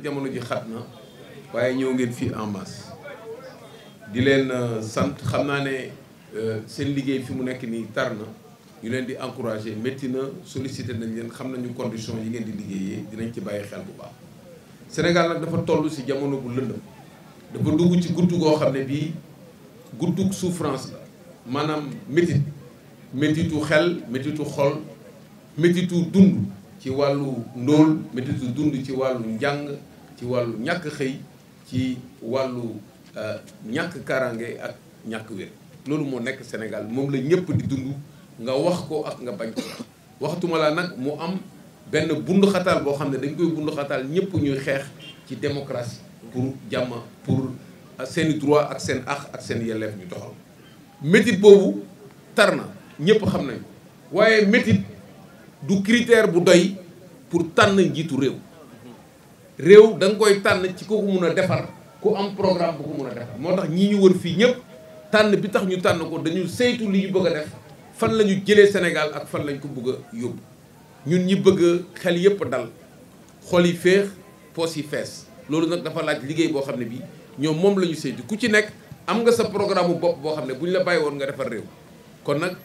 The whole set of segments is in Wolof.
jamono ji xat na waaye ñëw ngeen fii en masse di leen sant xam naa ne seen liggéey fi mu nekk nii tar na ñu leen di encourager métti na sollicité nañ leen xam nañu condition yi ngeen di liggéeyee dinañ ci bàyyi xel bu baax. Sénégal nag dafa toll ci jamono bu lëndëm dafa dugg ci guddi goo xam ne bii guddug souffrance la maanaam métitu xel métitu xol métitu dund ci wàllu ndóol métitu dund ci wàllu njàng ci wàllu ñàkk xëy ci wàllu ñàkk kaaraange ak ñàkk wér loolu moo nekk Sénégal moom la ñëpp di dund nga wax ko ak nga bañ ko waxtuma la nag mu am benn bunduxataal boo xam ne dañ koy bunduxataal ñëpp ñuy xeex ci démocratie pour jàmm pour seeni droit ak seen àq ak seen yelleef ñu doxal métit boobu tar na ñëpp xam nañ ko waaye métit du critère bu doy pour tànn njiitu réew da nga koy tànn ci ku ko mun a defar ku am programme bu ko mun a defar moo tax ñii ñu wër fii ñëpp tànn bi tax ñu tànn ko dañu saytu li ñu bëgg a def fan la ñu jëlee Sénégal ak fan lañ ko bëgg a yóbbu ñun ñi bëgg xel yëpp dal xol yi féex poos yi fees loolu nag dafa laaj liggéey boo xam ne bii ñoom moom la ñu saytu ku ci nekk am nga sa programme bu bopp boo xam ne bu ñu la bàyyi woon nga defar réew kon nag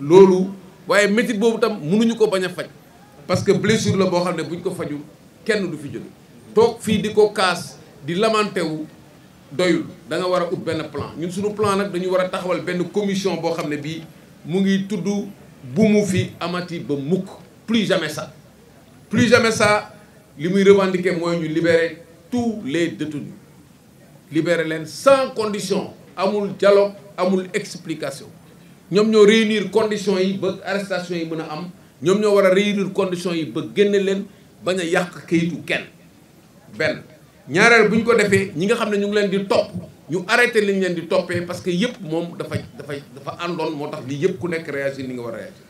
loolu waaye métit boobu tam mënuñu ko bañ a faj parce que blessure la boo xam ne buñ ko fajul kenn du fi jóge toog fii di ko kaas di lamenté wu doyul da nga war a ut benn plan ñun suñu plan nag dañu war a taxawal benn commission boo xam ne bii mu ngi tudd bu mu fi amati ba mukk plus jamais ça li muy revendiquer mooy ñu libérer tous les détenus libérer leen sans condition amul dialogue amul explication ñoom ñoo réunir conditions yi ba arrestation yi mën a am ñoom ñoo war a réunir conditions yi ba génne leen bañ a yàq kayitu kenn benn ñaareel bu ñu ko defee ñi nga xam ne ñu ngi leen di topp ñu arrêté liñ leen di toppee parce que yëpp moom dafa àndoon moo tax lii yëpp ku nekk réagir ni nga war a réagir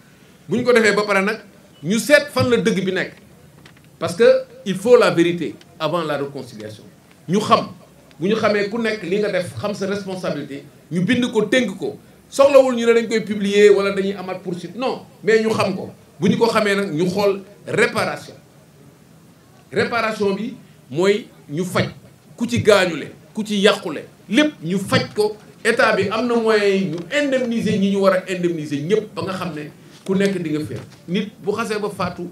bu ñu ko defee ba pare nag ñu seet fan la dëgg bi nekk parce que il faut la vérité avant la réconciliation ñu xam bu ñu xamee ku nekk li nga def xam sa responsabilité ñu bind ko tënk ko soxlawul ñu ne dañ koy publier wala dañuy amaat poursuite non mais ñu xam ko bu ñu ko xamee nag ñu xool réparation bi mooy ñu faj ku ci gaañule ku ci yàqule lépp ñu faj ko état bi am na moyen ñu indemniser ñi ñu war a indemniser ñëpp ba nga xam ne ku nekk di nga féex nit bu xasee ba faatu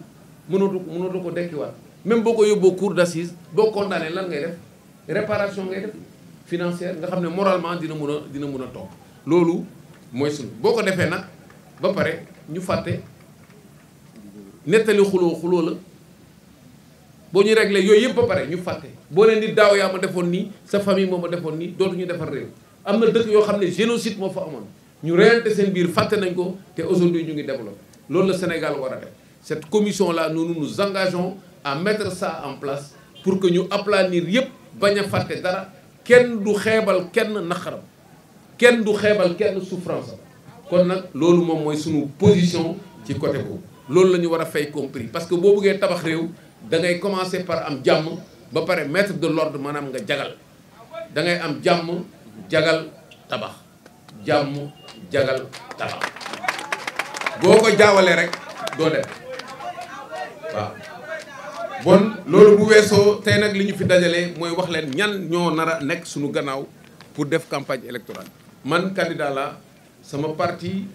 mënatu ko dekkiwaat même boo ko yóbboo cour d'assises boo condamné lan ngay def réparation ngay def financière nga xam ne moralement dina mun a toog loolu mooy sunu boo ko defee nag ba pare ñu fàtte nettali xuloo la boo ñu réglé yooyu yëpp ba pare ñu fàtte boo leen di daaw yaa ma defoon nii sa famille moo ma defoon nii dootuñu defar réew am na dëkk yoo xam ne génocide moo fa amoon ñu reyante seen biir fàtte nañ ko te aujourd'hui ñu ngi développé loolu la Sénégal war a def cette commission là nous nous engageons à mettre ça en place pour que ñu aplanir yëpp bañ a fàtte dara kenn du xeebal kenn naqaram kenn du xeebal kenn souffrance am kon nag loolu moom mooy sunu position ci côté boobu loolu la ñu war a fay compris parce que boo bëggee tabax réew da ngay commencer par am jàmm ba pare mettre de l'ordre maanaam nga jagal da ngay am jàmm jagal tabax jàmm jagal tabax boo ko jaawalee rek doo dem waaw bon loolu bu weesoo tey nag li ñu fi dajalee mooy wax leen ñan ñoo nar a nekk suñu gannaaw pour def campagne électorale man candidat la sama parti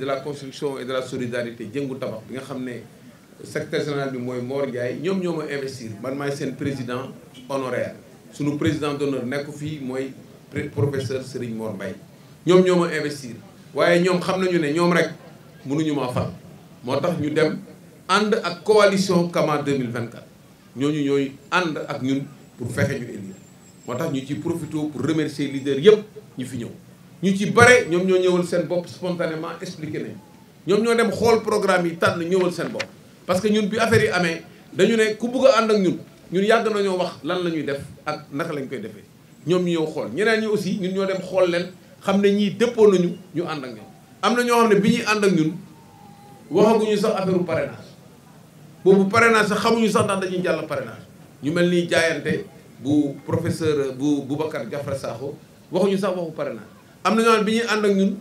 de la construction et de la solidarité jëngu tabax bi nga xam ne secrétaire général bi mooy Mor Ndiaye ñoom ñoo ma investir man maay seen président honoraire sunu président d'honneur nekk fii mooy professeur Serigne Mor Mbaye ñoom ñoo ma investir waaye ñoom xam nañu ne ñoom rek mënuñu maa fal moo tax ñu dem ànd ak coalition Kama 2024 ñooñu ñooy ànd ak ñun pour fexe ñu élire moo tax ñu ci profité pour remercier leader yëpp ñu fi ñëw ñu ci bare ñoom ñoo ñëwal seen bopp spontanément expliqué nañ ñoom ñoo dem xool programme yi tànn ñëwal seen bopp parce que ñun bi affaire yi amee dañu ne ku bëgg a ànd ak ñun yàgg nañoo wax lan la ñuy def ak naka lañ koy defee ñoom ñu ñëw xool ñeneen ñi aussi ñun ñoo dem xool leen xam ne ñii dëppoo nañu ñu ànd ak ñoom am na ñoo xam ne bi ñuy ànd ak ñun waxaguñu sax affaire parrainage boobu parrainage sax xamuñu sax ndax dañuy jàll parrainage ñu mel ni jaayante bu professeur bu Boubacar Diafra Sakho waxuñu sax waxu parrainage am na ñoo xam ne bi ñuy ànd ak ñun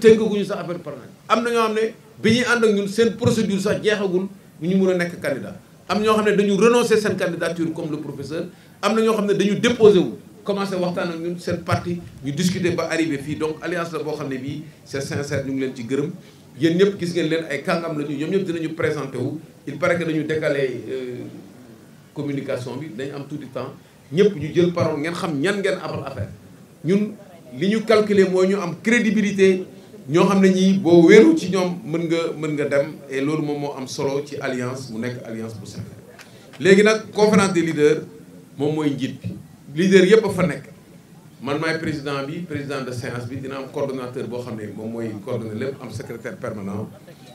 tënkaguñu sax affaire parrainage am na ñoo xam ne bi ñuy ànd ak ñun seen procédure sax jeexagul bu ñu mën a nekk candidat am ñoo xam ne dañu renoncer seen candidature comme le professeur am na ñoo xam ne dañu déposé wu commencé waxtaan ak ñun seen parti ñu discuter ba arrivé fii donc alliance la boo xam ne bii c'est sincère ñu ngi leen ci gërëm yéen ñëpp gis ngeen leen ay kàngam la ñu ñoom ñëpp dinañu présenté wu il paraît que dañu décalé communication bi dañ am tout le temps ñëpp ñu jël parole ngeen xam ñan ngeen amal affaire ñun li ñu calculer mooy ñu am crédibilité ñoo xam ne ñii boo wéeru ci ñoom mën nga dem et loolu moom moo am solo ci alliance mu nekk alliance bu sincère. léegi nag conférence des leaders moom mooy njiit bi leader yëpp a fa nekk man maay président bi président de séance bi dina am coordonnateur boo xam ne moom mooy coordonner lépp am secrétaire permanent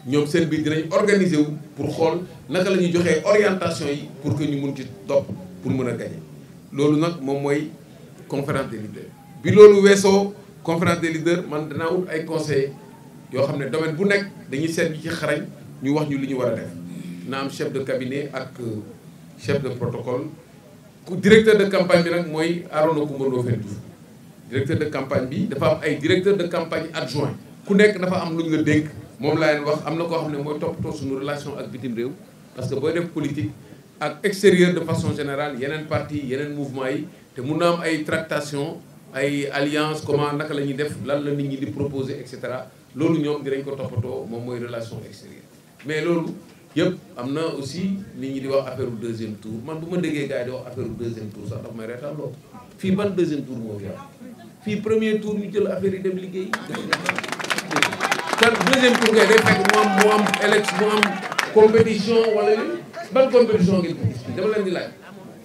ñoom seen biir dinañ organiser wu pour xool naka la ñuy joxee orientation yi pour que ñu mun ci topp pour mën a gagner loolu nag moom mooy conférence des leaders. bi loolu weesoo conférence des leaders man danaa wut ay conseillers yoo xam ne domaine bu nekk dañuy seet ñi ci xarañ ñu wax ñu li ñu war a def na am chef de cabinet ak chef de protocole directeur de campagne bi nag mooy Arona Coumba Ndoffène Diouf directeur de campagne bi dafa am ay directeur de campagne adjoint ku nekk dafa am lu ñu la dénk moom laa leen wax am na koo xam ne mooy toppatoo suñu relation ak bitim réew parce que booy def politique ak extérieur de façon générale yeneen parti yeneen mouvement yi te mun na am ay tractation ay alliance comment naka la ñuy def lan la nit ñi di proposer et cetera loolu ñoom dinañ ko toppatoo moom mooy relation extérieure mais loolu yëpp am na aussi nit ñi di wax affaire u deuxième tour man bu ma déggee gars yi di wax affaire u deuxième tour sax dafa may reetaan loolu fii ban deuxième tour moo fi am fii premier tour ñu jël affaire yi dem liggéey kan deuxième tour kay day fekk mu am élection mu am compétition wala ban compétition ngeen ko gis fii dama leen di laaj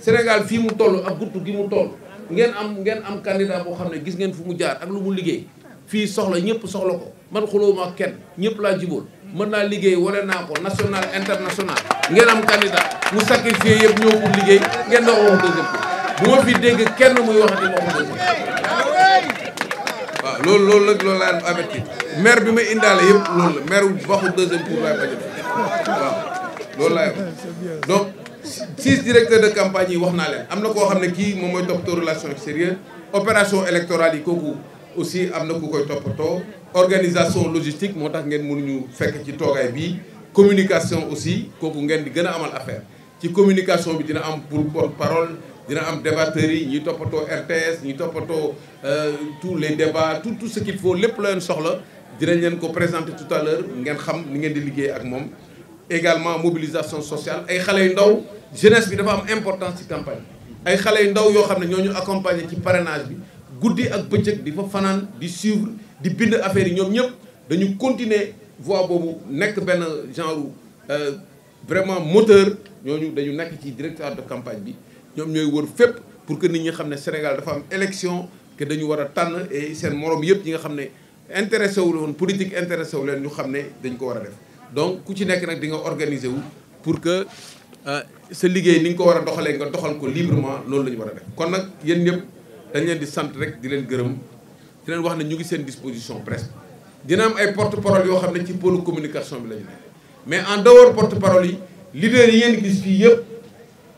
Sénégal fii mu toll ak guttu gi mu toll ngeen am candidat boo xam ne gis ngeen fu mu jaar ak lu mu liggéey fii soxla ñëpp soxla ko man xulóoma kenn ñëpp laa jibool mën naa liggéey wane naa ko national international ngeen am candidat mu sacrifié yëpp ñëw pour liggéey ngeen dox wax deuxième tour bu ma fi dégg kenn muy waxati waxu deuxième waaw loolu nag loolu laa averti maire bi may indaale yëpp loolu la maire waxu deuxième tour laay bañ a waaw loolu laay donc 6 directeurs de campagne yi wax naa leen am na koo xam ne kii moom mooy toppatoo relation extérieure opération électorale yi kooku aussi am na ku koy toppatoo organisation logistique moo tax ngeen mënuñu fekk ci toogaay bii communication aussi kooku ngeen di gën a amal affaire ci communication bi dina am pour porte-parole dina am débatteurs yi ñuy toppatoo RTS ñuy toppatoo tous les débats tout ce qu'il faut lépp la leen soxla dinañ leen ko présenter tout à l'heure ngeen xam ni ngeen di liggéey ak moom également mobilisation sociale ay xale yu ndaw jeunesse bi dafa am importance ci campagne ay xale yu ndaw yoo xam ne ñoo ñu accompagner ci parrainage bi guddi ak bëccëg di fa fanaan di suivre di bind affaire yi ñoom ñëpp dañu continuer voie boobu nekk benn genre vraiment moteur ñooñu dañu nekk ci directoire de campagne bi ñoom ñooy wër fépp pour que nit ñi xam ne Sénégal dafa am élection que dañu war a tànn et seen morom yëpp yi nga xam ne intéressé wu woon politique intéressé wu leen ñu xam ne dañ ko war a def donc ku ci nekk nag di nga organiser wu pour que sa liggéey ni nga ko war a doxalee nga doxal ko librement loolu la ñu war a def kon nag yéen ñëpp dañ leen di sant rek di leen gërëm di leen wax ne ñu ngi seen disposition presque dina am ay porte-parole yoo xam ne ci pôle communication bi la ñu nekk mais en dehors porte-parole yi leaders yi ngeen gis fii yëpp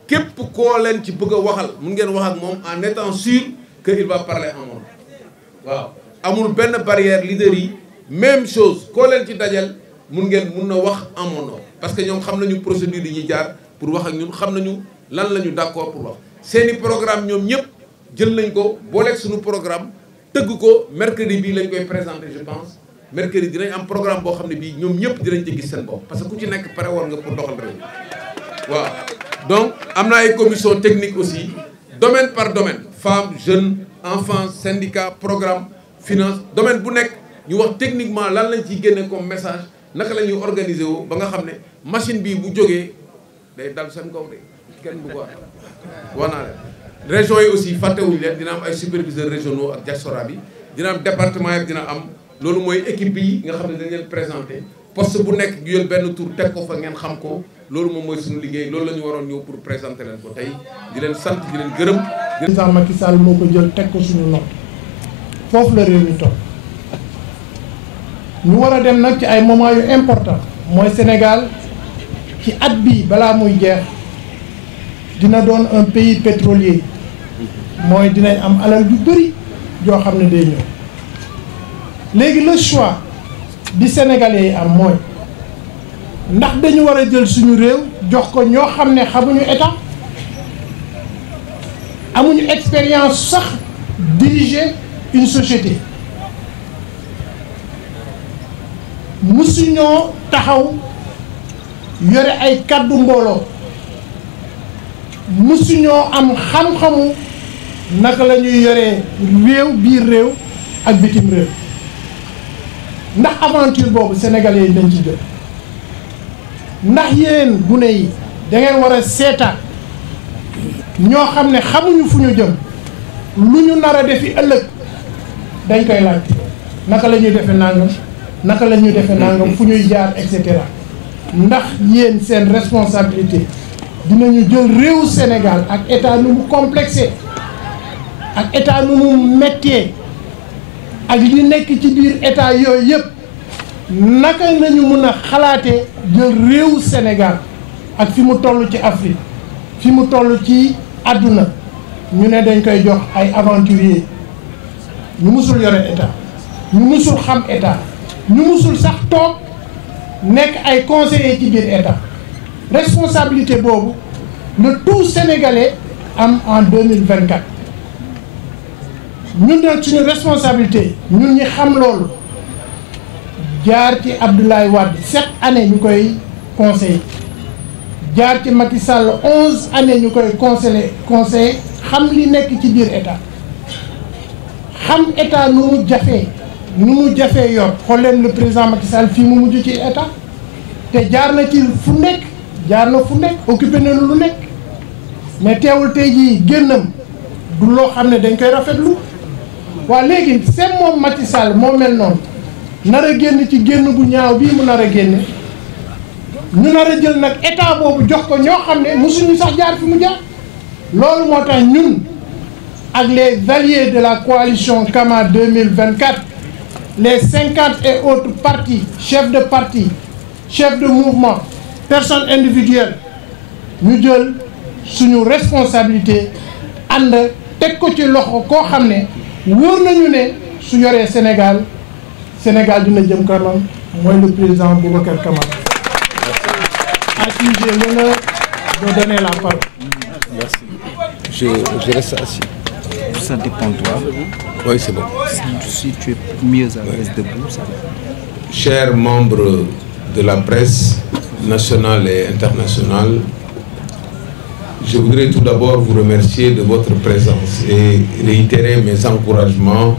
képp koo leen ci bëgg a waxal mun ngeen wax ak moom en étant sûr que il va parler en mon nom waaw amul benn barrière leaders yi même chose koo leen ci dajal mun na wax en mon nom parce que ñoom xam nañu procédure yi ñuy jaar pour wax ak ñun xam nañu lan la ñu d'accord pour wax seeni programme ñoom ñëpp jël nañ ko booleeg suñu programme tëgg ko mercredi bii lañ koy présenter je pense mercredi dinañ am programme boo xam ne bii ñoom ñëpp dinañ ci gis seen bopp parce que ku ci nekk pare woon nga pour doxal réew waaw donc am na ay commission technique aussi domaine par domaine femmes jeunes enfants syndicats programme finance domaine bu nekk ñu wax techniquement lan lañ ciy génne comme message naka la ñuy organiser woo ba nga xam ne machine bii bu jógee day dal seen kaw de kenn bu ko wax naa leen région yi aussi fàttewuñu leen dina am ay superviseurs régionaux ak diaspora bi dina am département yi dina am loolu mooy équipe yi nga xam ne dañ leen présenté poste bu nekk ñu jël benn tour teg ko fa ngeen xam ko loolu moom mooy suñu liggéey loolu la ñu waroon ñëw pour présenter leen ko tey di leen sant di leen gërëm. président Macky Sall moo ko jël teg ko suñu nopp foofu la réew mi toog ñu war a dem nag ci ay moments yu important mooy Sénégal ci at bii balaa muy jeex dina doon un pays pétrolier mooy dinañ am alal yu bëri joo xam ne day ñëw léegi le choix bi sénégalais yi am mooy ndax dañu war a jël suñu réew jox ko ñoo xam ne xamuñu état amuñu expérience sax diriger une société musuñoo taxaw yore ay kàddu mbooloo musuñoo am xam-xamu naka la ñuy yoree réew biir réew ak bitim réew ndax aventure boobu sénégalais yi dañ ci jot ndax yéen gune yi da ngeen war a seetaat ñoo xam ne xamuñu fu ñu jëm lu ñu nar a defi ëllëg dañ koy laaj naka la ñuy defe nangam naka la ñuy defe nangam fu ñuy jaar et cetera ndax yéen seen responsabilité dinañu jël réewu Sénégal ak état nu mu complexé ak état nu mu méttee ak li nekk ci biir état yooyu yëpp naka nañu mën a xalaatee jël réewu Sénégal ak fi mu toll ci Afrique fi mu toll ci àdduna ñu ne dañ koy jox ay aventuriers ñu musul yore état ñu musul xam état ñu musul sax toog nekk ay conseillers ci biir état responsabilité boobu le tout sénégalais am en 2024 ñun nag suñu responsabilité ñun ñi xam loolu jaar ci Abdoulaye Wade 7 années ñu koy conseiller jaar ci Macky Sall 11 années ñu koy conseiller xam li nekk ci biir état xam état nu mu jafee yor xool leen le président Macky Sall fii mu mujj ci état te jaar na ci fu nekk occupé na lu nekk mais teewul tey jii génnam du loo xam ne dañ koy rafetlu waa léegi seen moom Macky Sall moo mel noonu nar a génn ci génn bu ñaaw bii mu nar a génne ñu nar a jël nag état boobu jox ko ñoo xam ne mosuñu sax jaar fi mu jaar loolu moo tax ñun ak les alliés de la coalition Kama 2024 les 50 et autres partis chefs de parti chefs de mouvement personnes individuelles ñu jël suñu responsabilité ànd teg ko ci loxo koo xam ne wóor nañu ne su yoree Sénégal dina jëm kanam mooy le président Boubacar Camara à qui j'ai l'honneur de donner la parole. Merci. Je reste assis. Ça dépend de toi. Oui, c'est bon. Si tu es mieux à l'aise debout, ça va. Chers membres de la presse nationale et internationale, je voudrais tout d'abord vous remercier de votre présence et réitérer mes encouragements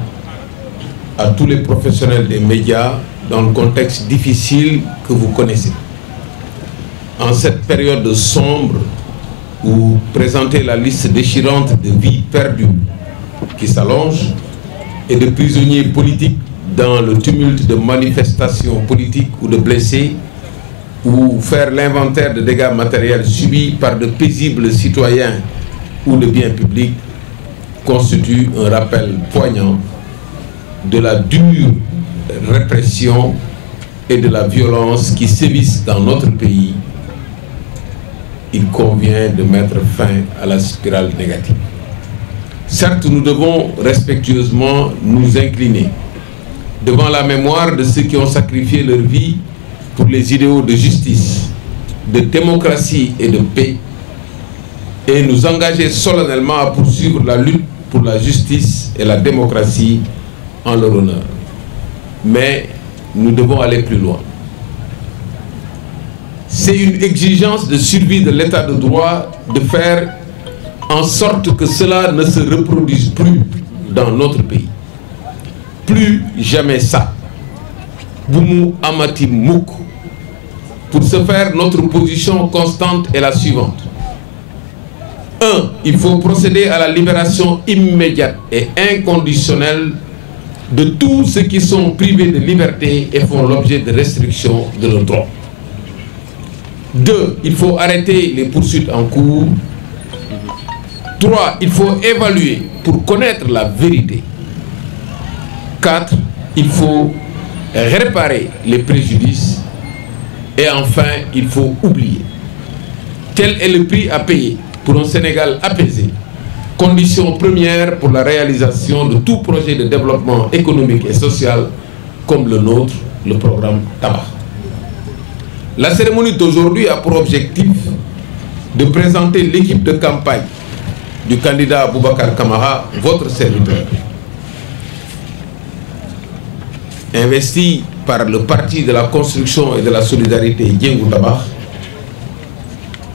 à tous les professionnels des médias dans le contexte difficile que vous connaissez. En cette période sombre où présenter la liste déchirante de vies perdues qui s'allonge et de prisonniers politiques dans le tumulte de manifestations politiques ou de blessés, ou faire l'inventaire de dégâts matériels subis par de paisibles citoyens ou de biens publics constitue un rappel poignant de la dure répression et de la violence qui sévissent dans notre pays. Il convient de mettre fin à la spirale négative. Certes, nous devons respectueusement nous incliner devant la mémoire de ceux qui ont sacrifié leur vie pour les idéaux de justice, de démocratie et de paix, et nous engager solennellement à poursuivre la lutte pour la justice et la démocratie en leur honneur. Mais nous devons aller plus loin. C'est une exigence de survie de l'état de droit de faire en sorte que cela ne se reproduise plus dans notre pays. Plus jamais ça. Boumou Amati Mouk. Pour ce faire, notre position constante est la suivante. 1. Il faut procéder à la libération immédiate et inconditionnelle de tous ceux qui sont privés de liberté et font l'objet de restrictions de leurs droits. 2. Il faut arrêter les poursuites en cours. 3. Il faut évaluer pour connaître la vérité. 4. Il faut réparer les préjudices. Et enfin, il faut oublier. Tel est le prix à payer pour un Sénégal apaisé, condition première pour la réalisation de tout projet de développement économique et social comme le nôtre, le programme Tabac. La cérémonie d'aujourd'hui a pour objectif de présenter l'équipe de campagne du candidat Boubacar Camara, votre serviteur. Investi par le Parti de la Construction et de la Solidarité Diengu Tabakh,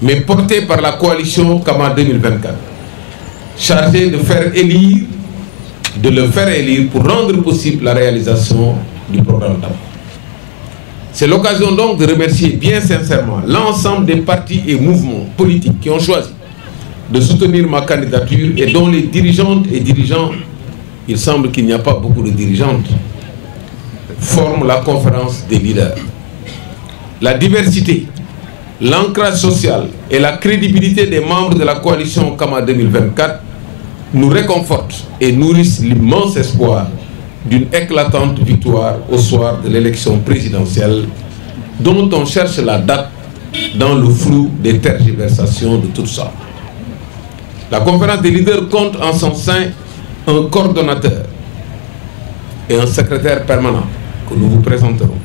mais porté par la coalition Kama 2024, chargé de le faire élire pour rendre possible la réalisation du programme Tabakh. C'est l'occasion donc de remercier bien sincèrement l'ensemble des partis et mouvements politiques qui ont choisi de soutenir ma candidature et dont les dirigeantes et dirigeants, il semble qu'il n'y a pas beaucoup de dirigeantes, forment la conférence des leaders. La diversité, l'ancrage social et la crédibilité des membres de la coalition Kama 2024 nous réconfortent et nourrissent l'immense espoir d'une éclatante victoire au soir de l'élection présidentielle dont on cherche la date dans le flou des tergiversations de toutes sortes. La conférence des leaders compte en son sein un coordonnateur et un secrétaire permanent que nous vous présenterons.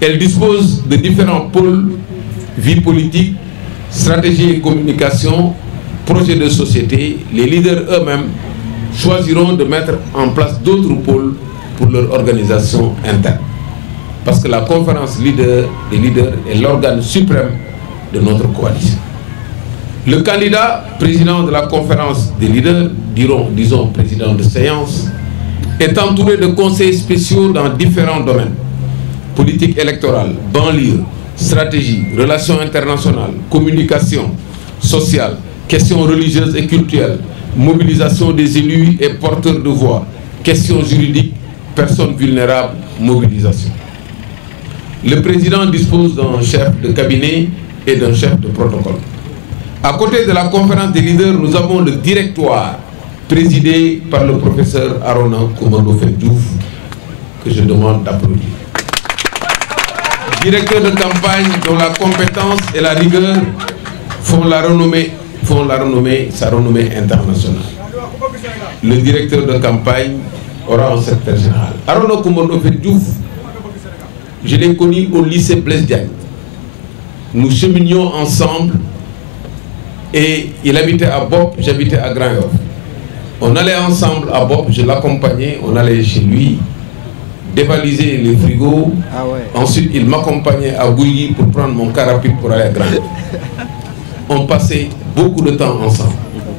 Elle dispose de différents pôles, vie politique, stratégie et communication, projets de société. Les leaders eux-mêmes choisiront de mettre en place d'autres pôles pour leur organisation interne. Parce que la conférence des leaders est l'organe suprême de notre coalition. Le candidat président de la conférence des leaders, disons président de séance, est entouré de conseillers spéciaux dans différents domaines: politique électorale, banlieue, stratégie, relations internationales, communication sociale, questions religieuses et culturelles, mobilisation des élus et porteurs de voix, questions juridiques, personnes vulnérables, mobilisation. Le président dispose d'un chef de cabinet et d'un chef de protocole. À côté de la conférence des leaders, nous avons le directoire présidé par le professeur Arona Koumando Diouf, que je demande d'applaudir. Directeur de campagne dont la compétence et la rigueur font sa renommée internationale. Le directeur de campagne aura un secrétaire général. Arona Koumando Diouf, je l'ai connu au lycée Blaise Diagne. Nous cheminions ensemble et il habitait à Bop, j'habitais à Grand-Yoff. On allait ensemble à Bop, je l'accompagnais, on allait chez lui dévaliser les frigos. Ah ouais. Ensuite, il m'accompagnait à Gouilly pour prendre mon car rapide pour aller à Grand-Yoff. On passait beaucoup de temps ensemble.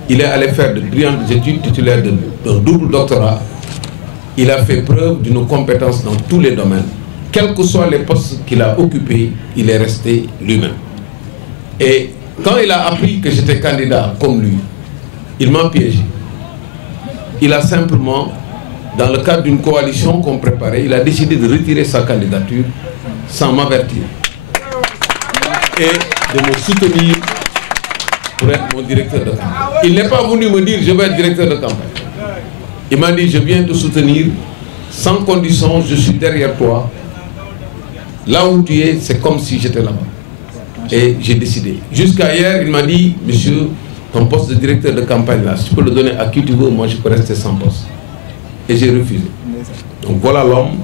Il est allé faire de brillantes études, titulaire d'un double doctorat. Il a fait preuve d'une compétence dans tous les domaines. Quels que soient les postes qu'il a occupés, il est resté lui-même. Et quand il a appris que j'étais candidat comme lui, il m'a piégé. Il a simplement, dans le cadre d'une coalition qu'on préparait, il a décidé de retirer sa candidature sans m'avertir et de me soutenir pour être mon directeur de campagne. Il n'est pas venu me dire je vais être directeur de campagne. Il m'a dit je viens te soutenir sans condition, je suis derrière toi. Là où tu es, c'est comme si j'étais là-bas. Et j'ai décidé. Jusqu'à hier, il m'a dit, monsieur, ton poste de directeur de campagne là, si tu peux le donner à qui tu veux, moi je peux rester sans poste. Et j'ai refusé. Donc voilà l'homme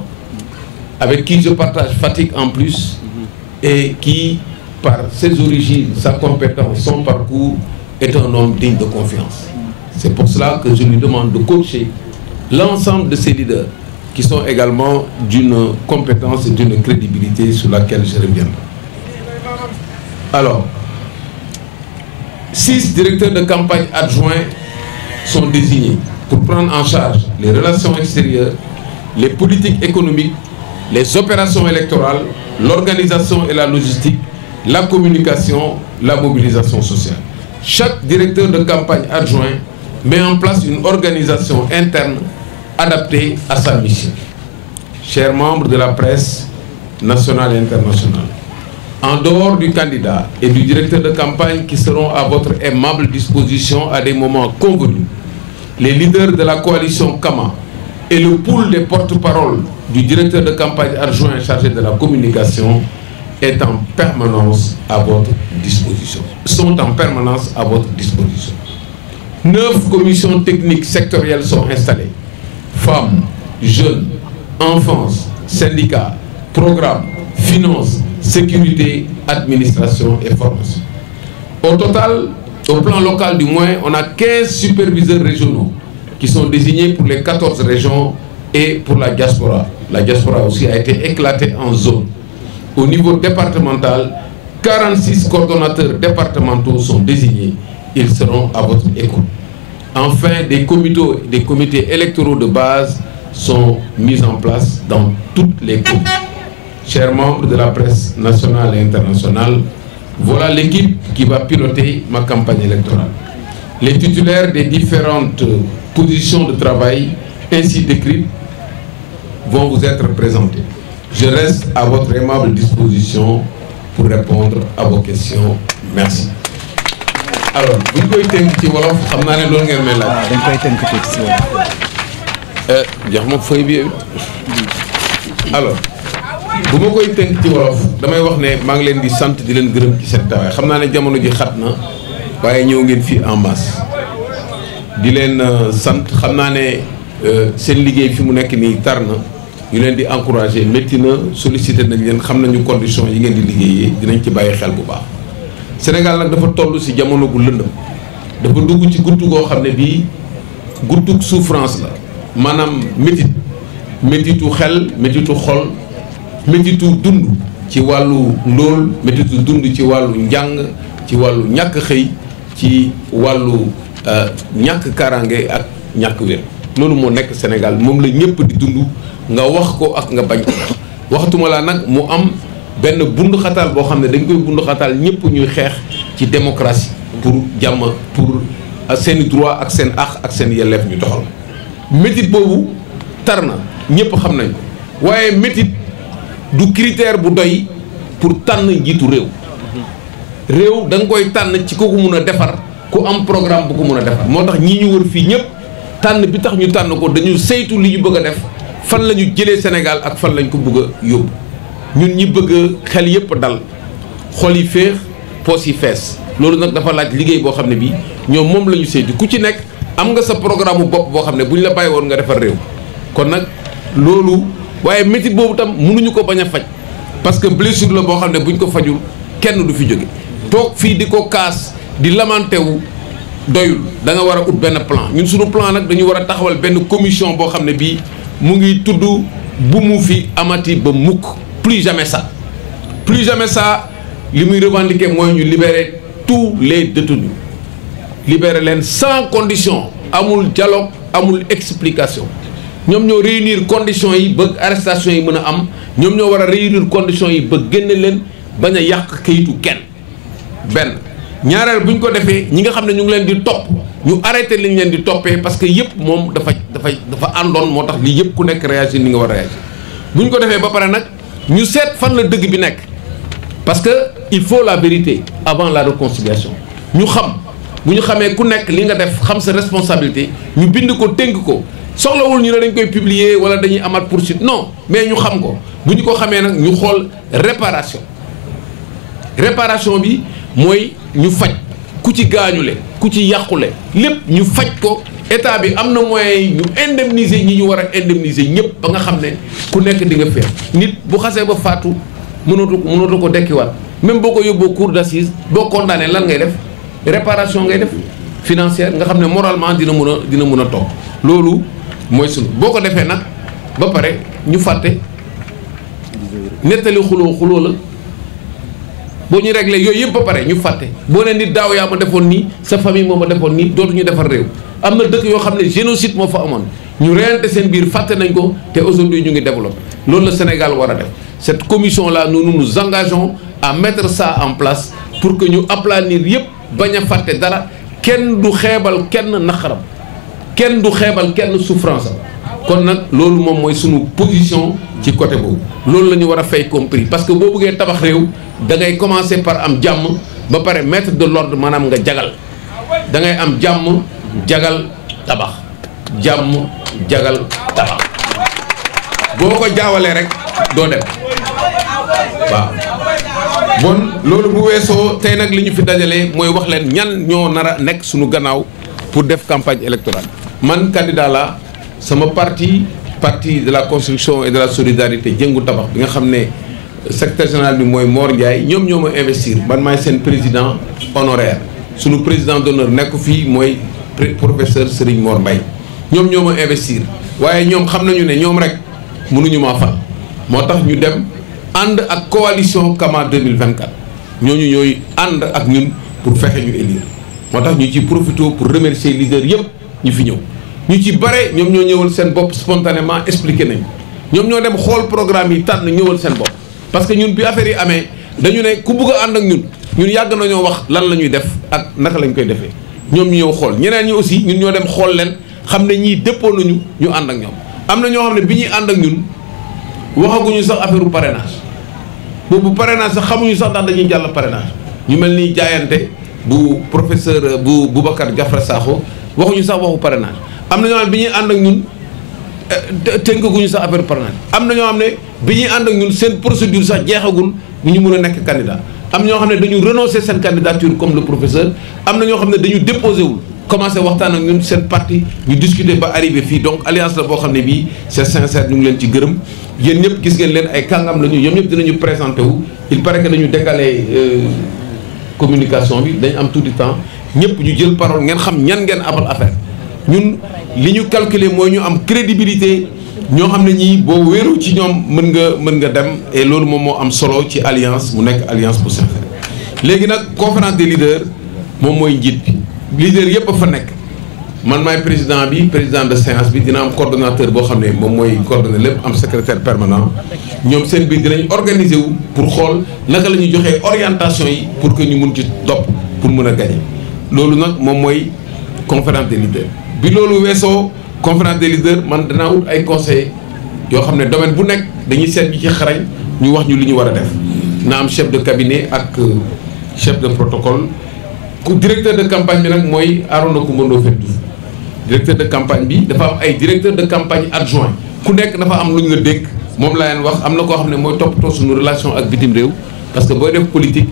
avec qui je partage fatigue en plus et qui, par ses origines, sa compétence, son parcours, est un homme digne de confiance. C'est pour cela que je lui demande de coacher l'ensemble de ces leaders qui sont également d'une compétence et d'une crédibilité sur laquelle je reviendrai. Alors, 6 directeurs de campagne adjoints sont désignés pour prendre en charge les relations extérieures, les politiques économiques, les opérations électorales, l'organisation et la logistique, la communication, la mobilisation sociale. Chaque directeur de campagne adjoint met en place une organisation interne adaptée à sa mission. Chers membres de la presse nationale et internationale, en dehors du candidat et du directeur de campagne qui seront à votre aimable disposition à des moments convenus, les leaders de la coalition Kama et le pool des porte-paroles du directeur de campagne adjoint chargé de la communication est en permanence à votre disposition. Sont en permanence à votre disposition. 9 commissions techniques sectorielles sont installées. Femmes, jeunes, enfance, syndicats, programmes, finances, sécurité, administration et formation. Au total, au plan local du moins, on a 15 superviseurs régionaux qui sont désignés pour les 14 régions et pour la diaspora. La diaspora aussi a été éclatée en zones. Au niveau départemental, 46 coordonnateurs départementaux sont désignés. Ils seront à votre écoute. Enfin, des comités électoraux de base sont mis en place dans toutes les communes. Chers membres de la presse nationale et internationale, voilà l'équipe qui va piloter ma campagne électorale. Les titulaires des différentes positions de travail ainsi décrites vont vous être présentés. Je reste à votre aimable disposition pour répondre à vos questions. Merci. Alors, bu ñu koy tënk ci wolof xam naa ne loolu ngeen may laaj. dañ koy tënk ci wolof. jox ma feuille bi. alors bu ma koy tënk ci wolof damay wax ne maa ngi leen di sant di leen gërëm ci seen tawaay xam naa ne jamono ji xat na waaye ñëw ngeen fii en masse di leen sant xam naa ne seen liggéey fi mu nekk nii tar na ñu leen di encourager métti na sollicité nañ leen xam nañu conditions yi ngeen di liggéeyee dinañ ci bàyyi xel bu baax. Sénégal nag dafa toll ci jamono gu lëndëm dafa dugg ci guttu goo xam ne bii guttug souffrance la maanaam métitu xel métitu xol métitu dund ci wàllu ndóol métitu dund ci wàllu njàng ci wàllu ñàkk xëy ci wàllu ñàkk kaaraange ak ñàkk wér loolu moo nekk Sénégal moom la ñëpp di dund nga wax ko ak nga bañ ko waxatuma laa nag mu am benn bundu xataal boo xam ne dañ koy bundu xataal ñëpp ñuy xeex ci démocratie pour jàmm pour seen i droit ak seen àq ak seen yelleef ñu doxal métit boobu tar na ñëpp xam nañ ko waaye métit du critère bu doy pour tànn njiitu réew da nga koy tànn ci ku ko mun a defar ku am programme bu ko mun a defar moo tax ñii ñu wër fii ñëpp tànn bi tax ñu tànn ko dañu saytu li ñu bëgg a def fan la ñu jëlee Sénégal ak fan lañ ko bëgg a yóbbu ñun ñi bëgg xel yëpp dal xol yi féex poos yi fees loolu nag dafa laaj liggéey boo xam ne bii ñoom moom la ñu saytu ku ci nekk am nga sa programme bopp boo xam ne bu ñu la bàyyi woon nga defar réew kon nag loolu waaye métit boobu tam mënuñu ko bañ a faj parce que blessure la boo xam ne buñ ko fajul kenn du fi jóge toog fii di ko kaas di lamenté wu doyul da nga war a ut benn plan ñun suñu plan nag dañu war a taxawal benn commission boo xam ne bii mu ngi tudd bu mu fi amati ba mukk plus jamais ça li muy revendiquer mooy ñu libérer tous les détenus libérer leen sans condition amul dialogue amul explication ñoom ñoo réunir conditions yi ba arrestation yi mën a am ñoom ñoo war a réunir conditions yi ba génne leen bañ a yàq kayitu kenn benn ñaareel bu ñu ko defee ñi nga xam ne ñu ngi leen di topp ñu arrêté li ñu leen di toppee parce que yëpp moom dafa àndoon moo tax lii yëpp ku nekk réagir ni nga war a réagir bu ñu ko defee ba pare nag ñu seet fan la dëgg bi nekk parce que il faut la vérité avant la réconciliation ñu xam bu ñu xamee ku nekk li nga def xam sa responsabilité ñu bind ko tënk ko soxlawul ñu ne dañ koy publier wala dañuy amaat poursuite non mais ñu xam ko bu ñu ko xamee nag ñu xool réparation bi mooy ñu faj ku ci gaañule ku ci yàqule lépp ñu faj ko état bi am na moyen ñu indemniser ñi ñu war a indemniser ñëpp ba nga xam ne ku nekk di nga feex nit bu xasee ba faatu mënatu ko dekkiwaat même boo ko yóbboo cour d'assises boo condamné lan ngay def réparation ngay def financière nga xam ne moralement dina mën a toog loolu mooy sunu boo ko defee nag ba pare ñu fàtte nettali xuloo la boo ñu réglé yooyu yëpp ba pare ñu fàtte boo ne nit daaw yaa ma defoon nii sa famille moo ma defoon nii dootuñu defar réew am na dëkk yoo xam ne génocide moo fa amoon ñu reyante seen biir fàtte nañ ko te aujourd'hui ñu ngi développé loolu la Sénégal war a def cette commission là nous nous engageons à mettre ça en place pour que ñu aplanir yëpp bañ a fàtte dara kenn du xeebal kenn naqaram kenn du xeebal kenn souffrance am kon nag loolu moom mooy sunu position ci côté boobu loolu la ñu war a fay compris parce que boo bëggee tabax réew da ngay commencer par am jàmm ba pare mettre de l'ordre maanaam nga jagal da ngay am jàmm jagal tabax jàmm jagal tabax boo ko jaawalee rek doo dem waaw bon loolu bu weesoo tey nag li ñu fi dajalee mooy wax leen ñan ñoo nar a nekk suñu gannaaw pour def campagne électorale man candidat la sama parti de la construction et de la solidarité jëngu tabax bi nga xam ne secrétaire général bi mooy Mor Ndiaye ñoom ñoo ma investir man maay seen président honoraire sunu président d'honneur nekk fii mooy professeur Serigne Mor Mbaye ñoom ñoo ma investir waaye ñoom xam nañu ne ñoom rek mënuñu maa fal moo tax ñu dem ànd ak coalition Kama 2024 ñooñu ñooy ànd ak ñun pour fexe ñu élire moo tax ñu ci profité pour remercier leader yëpp ñu fi ñëw ñu ci bare ñoom ñoo ñëwal seen bopp spontanément expliqué nañu ñoom ñoo dem xool programme yi tànn ñëwal seen bopp parce que ñun bi affaire yi amee dañu ne ku bëgg a ànd ak ñun yàgg nañoo wax lan la ñuy def ak naka lañ koy defee ñoom ñu ñëw xool ñeneen ñi aussi ñun ñoo dem xool leen xam ne ñii dëppoo nañu ñu ànd ak ñoom am na ñoo xam ne bi ñuy ànd ak ñun waxaguñu sax affaire u parrainage boobu parrainage sax xamuñu sax ndax dañuy jàll parrainage ñu mel ni jaayante bu professeur bu Boubacar Diafra Sakho waxuñu sax waxu parrainage am na ñoo xam ne bi ñuy ànd ak ñun tënkaguñu sax affaire parrainage am na ñoo xam ne bi ñuy ànd ak ñun seen procédure sax jeexagul ñu mën a nekk candidat am ñoo xam ne dañu renoncer seen candidature comme le professeur am na ñoo xam ne dañu déposé wul commencé waxtaan ak ñun seen parti ñu discuter ba arrivé fii donc alliance la boo xam ne bii c'est sincère ñu ngi leen ci gërëm yéen ñëpp gis ngeen leen ay kàngam la ñu ñoom ñëpp dinañu présenté wu il paraît que dañu décalé communication bi dañ am tout du temps ñëpp ñu jël parole ngeen xam ñan ngeen abal affaire ñun li ñu calculer mooy ñu am crédibilité ñoo xam ne ñii boo wéeru ci ñoom mën nga dem et loolu moom moo am solo ci alliance mu nekk alliance bu sincère léegi nag conférence des leaders moom mooy njiit bi leader yëpp a fa nekk man maay président de séance bi dina am coordonnateur boo xam ne moom mooy coordonné lépp am secrétaire permanent ñoom seen biir dinañ organiser wu pour xool naka la ñuy joxee orientation yi pour que ñu mun ci topp pour mun a gagner loolu nag moom mooy conférence des leaders bi loolu weesoo conférence des leaders man danaa wut ay conseillers yoo xam ne domaine bu nekk dañuy seet ñi ci xarañ ñu wax ñu li ñu war a def na am chef de cabinet ak chef de protocole directeur de campagne bi nag mooy Arona Coumba Ndoffène Diouf directeur de campagne bi dafa am ay directeur de campagne adjoint ku nekk dafa am lu ñu la dénk moom laa leen wax am na koo xam ne mooy toppatoo suñu relation ak bitim réew parce que booy def politique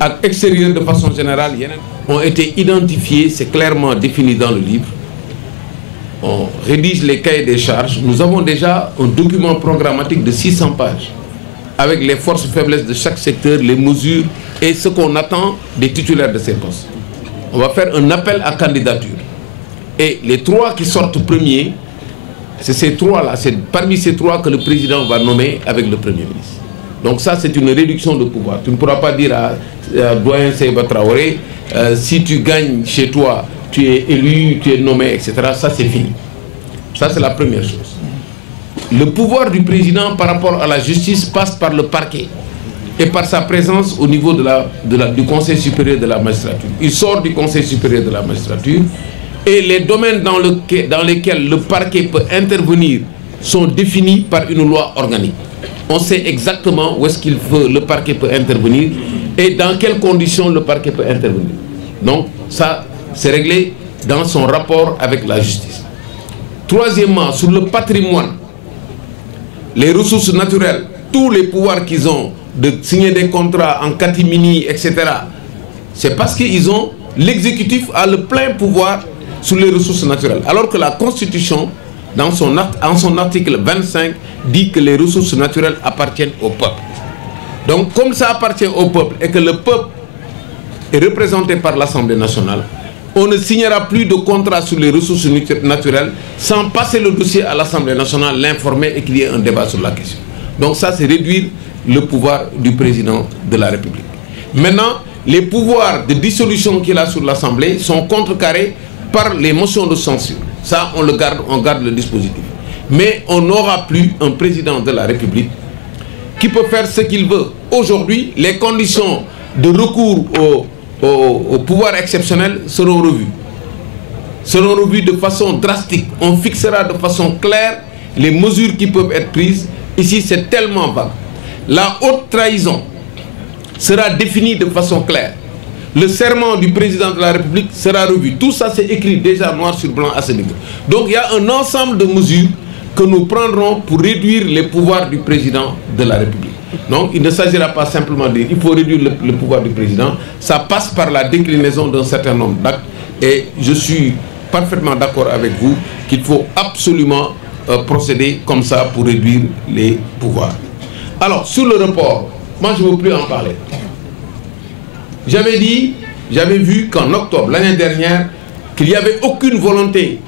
ak extérieur de façon générale yeneen ont été identifiés, c'est clairement défini dans le livre. On rédige les cahiers des charges. Nous avons déjà un document programmatique de 600 pages avec les forces faiblesses de chaque secteur, les mesures et ce qu'on attend des titulaires de ces postes. On va faire un appel à candidature. Et les trois qui sortent premiers, c'est ces trois-là, c'est parmi ces trois que le président va nommer avec le Premier ministre. Donc ça, c'est une réduction de pouvoir. Tu ne pourras pas dire à doyen Seyba Traoré, si tu gagnes chez toi, tu es élu, tu es nommé, etc. Ça, c'est fini. Ça, c'est la première chose. Le pouvoir du président par rapport à la justice passe par le parquet et par sa présence au niveau du Conseil supérieur de la magistrature. Il sort du Conseil supérieur de la magistrature et les domaines dans lesquels le parquet peut intervenir sont définis par une loi organique. On sait exactement où est-ce le parquet peut intervenir et dans quelles conditions le parquet peut intervenir. Donc ça, c'est réglé dans son rapport avec la justice. Troisièmement, sur le patrimoine, les ressources naturelles, tous les pouvoirs qu'ils ont de signer des contrats en catimini, etc., c'est parce qu'ils ont, l'exécutif a le plein pouvoir sur les ressources naturelles. Alors que la Constitution, en son article 25, dit que les ressources naturelles appartiennent au peuple. Donc, comme ça appartient au peuple et que le peuple est représenté par l'Assemblée nationale, on ne signera plus de contrat sur les ressources naturelles sans passer le dossier à l'Assemblée nationale, l'informer et qu'il y ait un débat sur la question. Donc ça, c'est réduire le pouvoir du président de la République. Maintenant, les pouvoirs de dissolution qu'il a sur l'Assemblée sont contrecarrés par les motions de censure. Ça, on garde le dispositif. Mais on n'aura plus un président de la République qui peut faire ce qu'il veut. Aujourd'hui, les conditions de recours au pouvoir exceptionnel seront revues. Seront revues de façon drastique. On fixera de façon claire les mesures qui peuvent être prises. Ici, c'est tellement vague. La haute trahison sera définie de façon claire. Le serment du président de la République sera revu. Tout ça, c'est écrit déjà noir sur blanc à ce niveau. Donc, il y a un ensemble de mesures que nous prendrons pour réduire les pouvoirs du président de la République. Donc, il ne s'agira pas simplement de dire qu'il faut réduire le pouvoir du président. Ça passe par la déclinaison d'un certain nombre d'actes. Et je suis parfaitement d'accord avec vous qu'il faut absolument procéder comme ça pour réduire les pouvoirs. Alors, sur le report, moi je ne veux plus en parler. J'avais dit, j'avais vu qu'en octobre, l'année dernière, qu'il n'y avait aucune volonté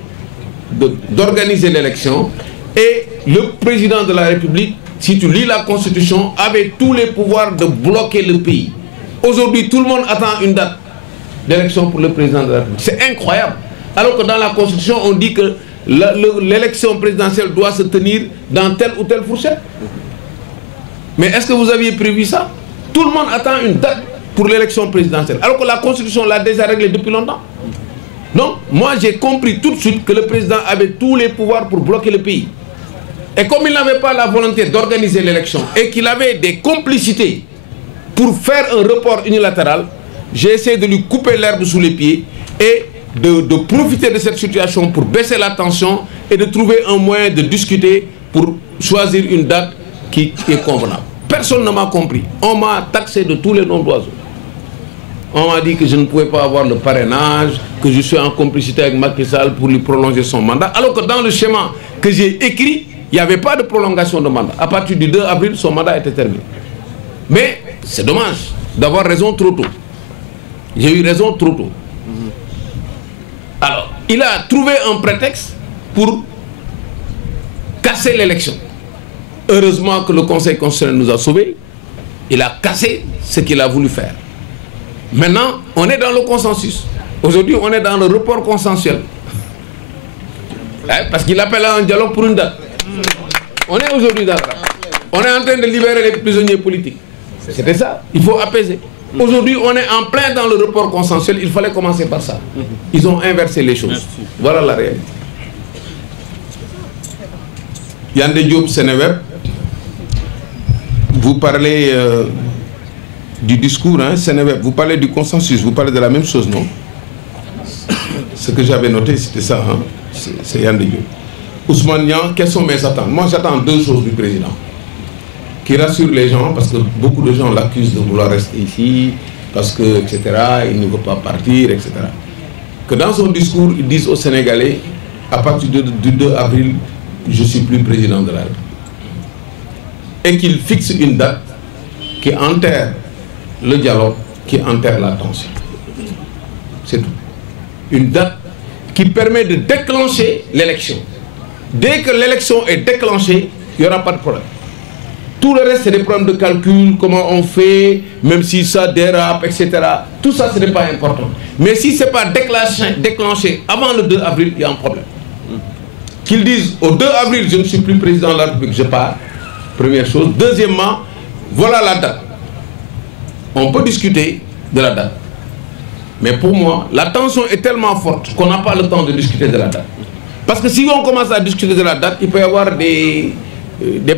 d'organiser l'élection et le président de la République, si tu lis la Constitution, avait tous les pouvoirs de bloquer le pays. Aujourd'hui, tout le monde attend une date d'élection pour le président de la République. C'est incroyable. Alors que dans la Constitution, on dit que l'élection présidentielle doit se tenir dans telle ou telle fourchette. Mais est-ce que vous aviez prévu ça? Tout le monde attend une date pour l'élection présidentielle, alors que la Constitution l'a déjà réglé depuis longtemps. Donc, moi j'ai compris tout de suite que le président avait tous les pouvoirs pour bloquer le pays. Et comme il n'avait pas la volonté d'organiser l'élection et qu'il avait des complicités pour faire un report unilatéral, j'ai essayé de lui couper l'herbe sous les pieds et de profiter de cette situation pour baisser la tension et de trouver un moyen de discuter pour choisir une date qui est convenable. Personne ne m'a compris. On m'a taxé de tous les noms d'oiseaux. On m'a dit que je ne pouvais pas avoir le parrainage, que je suis en complicité avec Macky Sall pour lui prolonger son mandat, alors que dans le schéma que j'ai écrit, il n'y avait pas de prolongation de mandat. À partir du 2 avril, son mandat était terminé. Mais c'est dommage d'avoir raison trop tôt. J'ai eu raison trop tôt. Alors, il a trouvé un prétexte pour casser l'élection. Heureusement que le Conseil constitutionnel nous a sauvés. Il a cassé ce qu'il a voulu faire. Maintenant, on est dans le consensus. Aujourd'hui, on est dans le report consensuel. Parce qu'il appelle à un dialogue pour une date. On est aujourd'hui dans ça. On est en train de libérer les prisonniers politiques. C'était ça. Il faut apaiser. Aujourd'hui, on est en plein dans le report consensuel. Il fallait commencer par ça. Ils ont inversé les choses. Voilà la réalité. Yande Diop, Seneweb, vous parlez du discours, hein, Seneweb, vous parlez du consensus, vous parlez de la même chose, non? Ce que j'avais noté, c'était ça, hein? C'est Yande Diop. Ousmane Niang, quelles sont mes attentes? Moi, j'attends deux choses du président. Qui rassure les gens, parce que beaucoup de gens l'accusent de vouloir rester ici, parce que, etc., il ne veut pas partir, etc. Que dans son discours, il dise aux Sénégalais, à partir du 2 avril, je ne suis plus président de la République. Et qu'il fixe une date qui enterre le dialogue, qui enterre la tension. C'est tout. Une date qui permet de déclencher l'élection. Dès que l'élection est déclenchée, il n'y aura pas de problème. Tout le reste, c'est des problèmes de calcul, comment on fait, même si ça dérape, etc. Tout ça, ce n'est pas important. Mais si ce n'est pas déclenché avant le 2 avril, il y a un problème. Qu'ils disent, au 2 avril, je ne suis plus président de la République, je pars. Première chose. Deuxièmement, voilà la date. On peut discuter de la date. Mais pour moi, la tension est tellement forte qu'on n'a pas le temps de discuter de la date. Parce que si on commence à discuter de la date, il peut y avoir des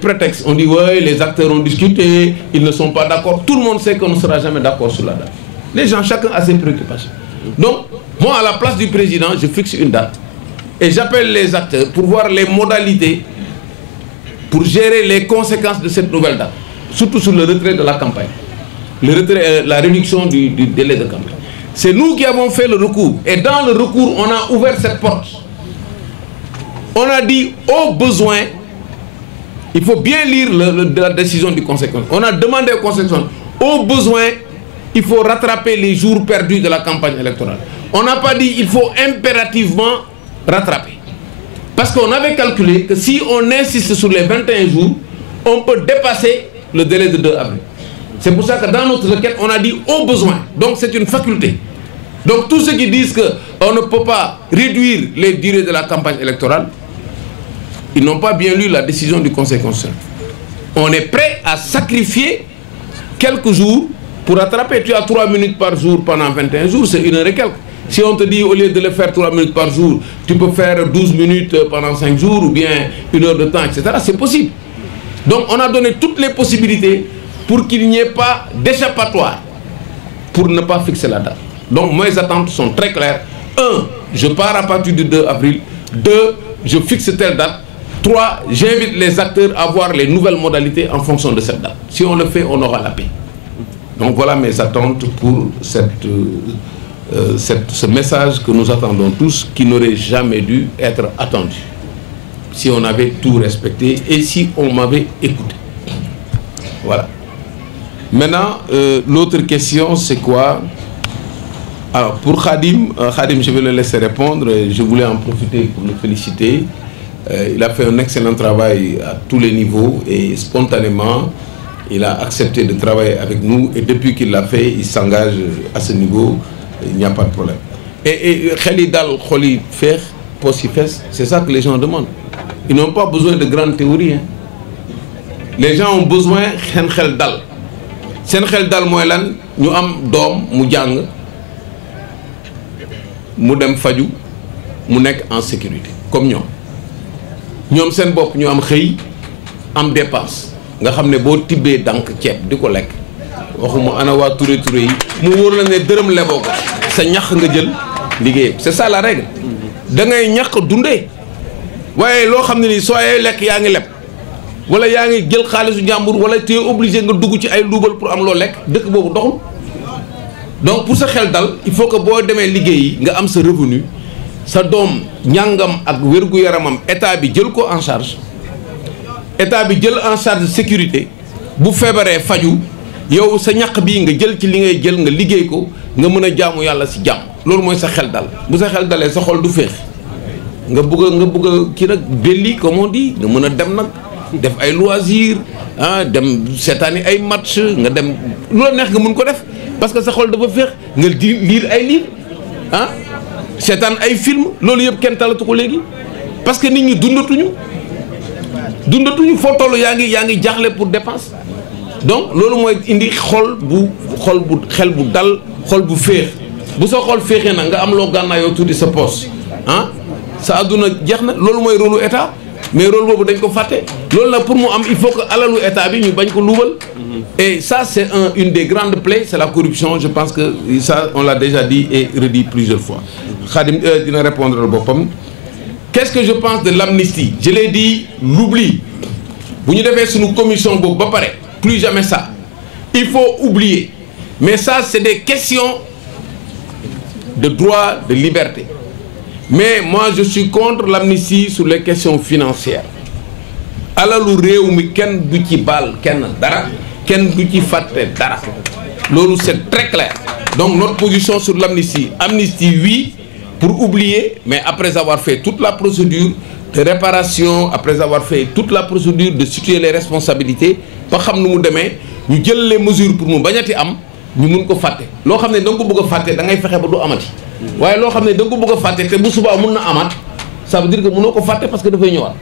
prétextes. On dit, ouais, les acteurs ont discuté, ils ne sont pas d'accord. Tout le monde sait qu'on ne sera jamais d'accord sur la date. Les gens, chacun a ses préoccupations. Donc, moi, à la place du président, je fixe une date. Et j'appelle les acteurs pour voir les modalités, pour gérer les conséquences de cette nouvelle date. Surtout sur le retrait de la campagne. Le retrait, la réduction du délai de campagne. C'est nous qui avons fait le recours. Et dans le recours, on a ouvert cette porte. On a dit, au besoin, il faut bien lire la décision du Conseil constitutionnel. On a demandé au Conseil constitutionnel, au besoin, il faut rattraper les jours perdus de la campagne électorale. On n'a pas dit, il faut impérativement rattraper. Parce qu'on avait calculé que si on insiste sur les 21 jours, on peut dépasser le délai de 2 avril. C'est pour ça que dans notre requête, on a dit au besoin. Donc c'est une faculté. Donc tous ceux qui disent qu'on ne peut pas réduire les durées de la campagne électorale, ils n'ont pas bien lu la décision du Conseil constitutionnel. On est prêt à sacrifier quelques jours pour rattraper. Tu as 3 minutes par jour pendant 21 jours, c'est 1 heure et quelques. Si on te dit au lieu de le faire 3 minutes par jour, tu peux faire 12 minutes pendant 5 jours ou bien 1 heure de temps, etc. C'est possible. Donc on a donné toutes les possibilités pour qu'il n'y ait pas d'échappatoire pour ne pas fixer la date. Donc mes attentes sont très claires. 1, je pars à partir du 2 avril. 2, je fixe telle date. 3, j'invite les acteurs à voir les nouvelles modalités en fonction de cette date. Si on le fait, on aura la paix. Donc voilà mes attentes pour ce message que nous attendons tous, qui n'aurait jamais dû être attendu. Si on avait tout respecté et si on m'avait écouté. Voilà. Maintenant, l'autre question, c'est quoi? Alors, pour Khadim, je vais le laisser répondre. Je voulais en profiter pour le féliciter. Il a fait un excellent travail à tous les niveaux et spontanément, il a accepté de travailler avec nous. Et depuis qu'il l'a fait, il s'engage à ce niveau. Il n'y a pas de problème. Et Khalidal, Kholi, faire, post-fest, c'est ça que les gens demandent. Ils n'ont pas besoin de grandes théories. Hein. Les gens ont besoin de Khel Dal. Sen Khel Dal, moi, nous avons dom, moujang, mu dem faju mu nekk en sécurité comme ñoom seen bopp ñu am xëy am dépense nga xam ne boo tibbee dank ceeb di ko lekk waxuma ana waa Touré yi mu wóor la ne dërëm leboo ko sa ñax nga jël liggéey c'est ça la règle da ngay ñax dundee waaye loo xam ne nii soo lekk yaa ngi leb wala yaa ngi jël xaalisu jàmbur wala tu es obligé nga dugg ci ay luubal pour am loo lekk dëkk boobu doxul. Donc pour ce xel dal il faut que boo demee liggéeyi nga am sa revenu sa doom njàngam ak wér-gu-yaramam état bi jël ko en charge état bi jël en charge sécurité bu feebaree faju yow sa ñaq bii nga jël ci li ngay jël nga liggéey ko nga mën a jaamu yàlla si jàmm loolu mooy sa xel dal bu sa xel dalee sa xol du féex nga bëgg a kii nag belli comme on dit nga mën a dem nag def ay loisir ah dem seetaani ay match nga dem lu la neex nga mën ko def parce que sa xol dafa féex nga di lire ay livre ah seetaan ay film loolu yëpp kenn talatu ko léegi parce que nit ñi dundatuñu foo toll yaa ngi jaaxle pour dépense donc loolu mooy indi xel bu dal xol bu féex bu sa xol féexee nag nga am loo gànnaayoo tuuti sa poche ah sa àdduna jeex na loolu mooy rôle état mais rôle boobu dañ ko fàtte loolu nag pour mu am il faut que alalu état bi ñu bañ ko luubal et ça c'est une des grandes plaies c'est la corruption je pense que ça on l'a déjà dit et redit plusieurs fois Khadim dina répondre le boppam qu'est-ce que je pense de l'amnistie je l'ai dit l'oubli bu ñu defee suñu commission boobu ba pare plus jamais ça il faut oublier mais ça c'est des questions de droit de liberté mais moi je suis contre l'amnistie sur les questions financières alalu réew mi kenn du ci baal kenn dara kenn du ci fàtte dara loolu c'est très clair donc notre position sur l'amnistie amnistie oui pour oublier mais après avoir fait toute la procédure de réparation après avoir fait toute la procédure de situer les responsabilités ba xam nu mu demee ñu jël les mesures pour mu bañati am ñu mun ko fàtte loo xam ne da nga ko bëgg a fàtte da ngay fexe ba du amati waaye loo xam ne da nga ko bëgg a fàtte te bu subaa mun na amaat ça veut dire que mënoo ko fàtte parce que dafay ñëwaat